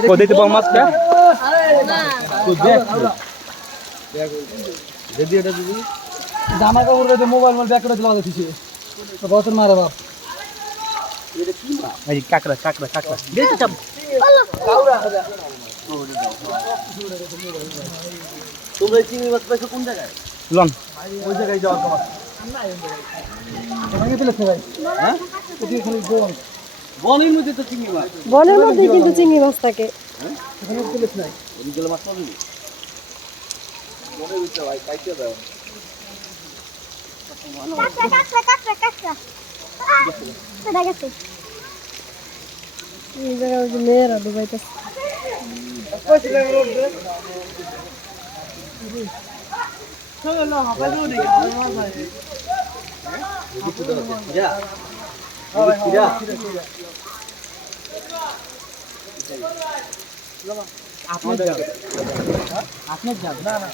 কোথায় বল মাছটা তো দেখ যদি এটা দিবি জামা কাপড় রেখে মোবাইল ব্যাগ করে দিলা দিছি তো বছর মারে বাপ এটা কি মাছ এই কাকড়া কাকড়া কাকড়া দেখতে চাপ কাউরা হাজা তোমরা চিংড়ি মাছ পাইছো কোন জায়গায় লন ওই জায়গায় যাওয়ার কথা ভাঙে ফেলেছে ভাই হ্যাঁ এটি খালি বন বনের মধ্যে তো চিংড়ি মাছ বনের মধ্যে কিন্তু চিংড়ি মাছ থাকে এখানে ফেলেছ নাই ওইগুলো মাছ পাবি বনের ভিতরে ভাই কাইতে দাও কাঁকড়া সেটা গেছে এই জায়গায় ওই যে মেয়েরা ডুবাইতেছে আপনার যান না না